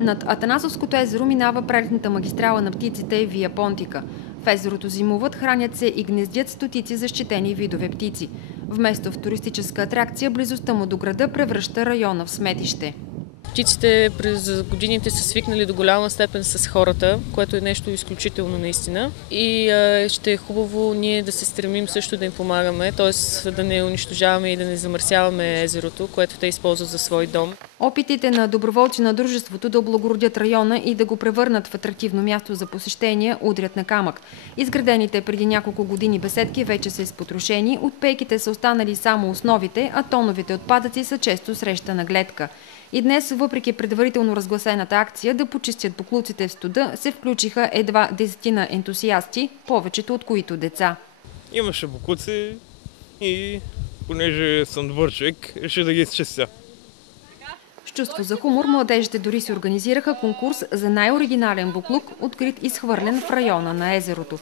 Над Атанасовското езеро минава прелетната магистрала на птиците Вия Понтика. В езерото зимуват, хранят се и гнездят стотици защитени видове птици. Вместо в туристическа атракция, близостта му до града превръща района в сметище. Птиците през годините са свикнали до голяма степен с хората, което е нещо изключително наистина. И ще е хубаво ние да се стремим също да им помагаме, т.е. да не унищожаваме и да не замърсяваме езерото, което те използват за свой дом. Опитите на доброволци на дружеството да облагородят района и да го превърнат в атрактивно място за посещение удрят на камък. Изградените преди няколко години беседки вече са изпотрошени, от пейките са останали само основите, а тоновите отпадъци са често срещана гледка. И днес, въпреки предварително разгласената акция да почистят боклуците в студа, се включиха едва 10 ентусиасти, повечето от които деца. Имаше боклуци и понеже съм добър човек, реших да ги изчистя. С чувство за хумор младежите дори си организираха конкурс за най-оригинален боклук, открит и схвърлен в района на езерото.